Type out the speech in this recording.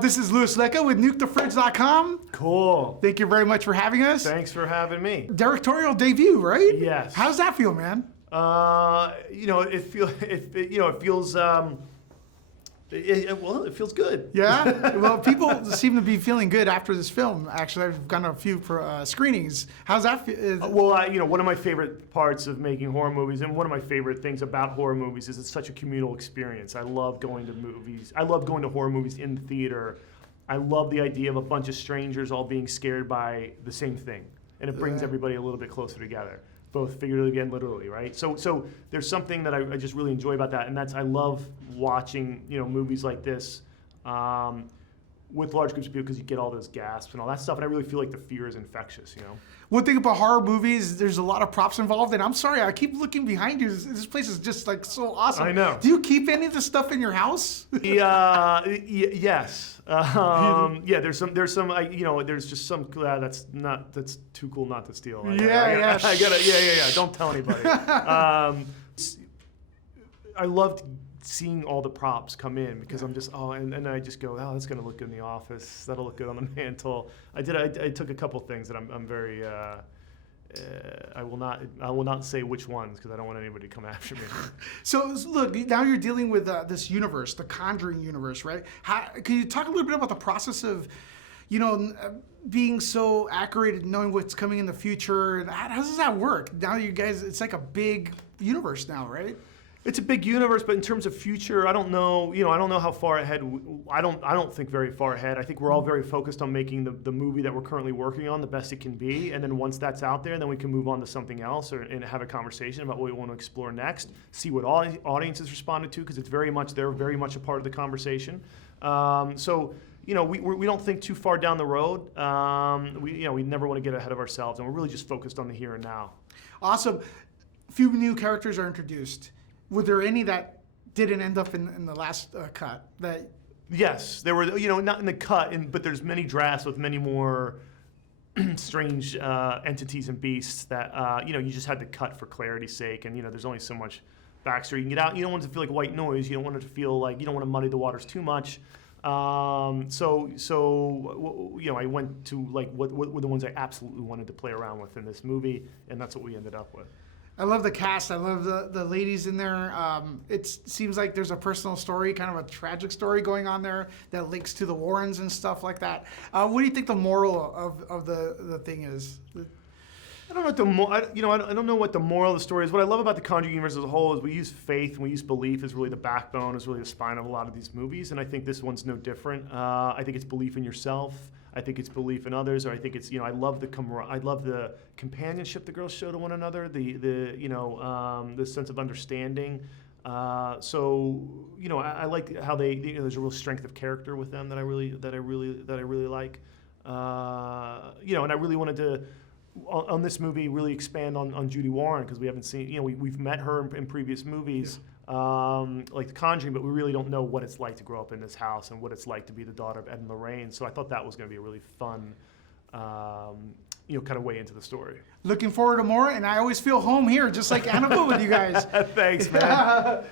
This is Louis Lecca with NukeTheFridge.com. Cool. Thank you very much for having us. Thanks for having me. Directorial debut, right? Yes. How does that feel, man? It feels. It feels good. Yeah? Well, people seem to be feeling good after this film. Actually, I've gone to a few screenings. How's that feel? One of my favorite parts of making horror movies, and one of my favorite things about horror movies, is it's such a communal experience. I love going to movies. I love going to horror movies in the theater. I love the idea of a bunch of strangers all being scared by the same thing, and it brings everybody a little bit closer together, both figuratively and literally, right? So there's something that I just really enjoy about that, and that's I love watching movies like this with large groups of people, because you get all those gasps and all that stuff, and I really feel like the fear is infectious. One thing about horror movies, there's a lot of props involved, and I'm sorry, I keep looking behind you. This place is just like so awesome. I know. Do you keep any of the stuff in your house? Yes. There's some. There's just some. That's too cool not to steal. I gotta. Yeah. Don't tell anybody. I loved seeing all the props come in, because I'm just and I just go, that's gonna look good in the office. That'll look good on the mantle. I took a couple things that I'm very. I will not say which ones, because I don't want anybody to come after me. So look, now you're dealing with this universe, the Conjuring universe, right? Can you talk a little bit about the process of, being so accurate and knowing what's coming in the future, and how does that work? Now you guys, it's like a big universe now, right? It's a big universe, but in terms of future, I don't know. I don't know how far ahead. I don't think very far ahead. I think we're all very focused on making the movie that we're currently working on the best it can be, and then once that's out there, then we can move on to something else, and have a conversation about what we want to explore next. See what audiences responded to, because they're very much a part of the conversation. We don't think too far down the road. We never want to get ahead of ourselves, and we're really just focused on the here and now. Awesome. A few new characters are introduced. Were there any that didn't end up in the last cut? Yes, there were. Not in the cut, but there's many drafts with many more strange entities and beasts that you just had to cut for clarity's sake. And there's only so much backstory you can get out. You don't want it to feel like white noise. You don't want it to feel like you don't want to muddy the waters too much. I went to what were the ones I absolutely wanted to play around with in this movie, and that's what we ended up with. I love the cast. I love the ladies in there. It seems like there's a personal story, kind of a tragic story going on there that links to the Warrens and stuff like that. What do you think the moral of the thing is? I don't know what I don't know what the moral of the story is. What I love about the Conjuring universe as a whole is we use faith and we use belief as really the backbone, as really the spine of a lot of these movies, and I think this one's no different. I think it's belief in yourself. I think it's belief in others, or I think it's I love the companionship the girls show to one another, the sense of understanding. I like how there's a real strength of character with them that I really like. And I really wanted to on this movie really expand on Judy Warren, because we haven't seen we've met her in previous movies. Like The Conjuring, but we really don't know what it's like to grow up in this house and what it's like to be the daughter of Ed and Lorraine. So I thought that was going to be a really fun, kind of way into the story. Looking forward to more, and I always feel home here, just like Annabelle with you guys. Thanks, man.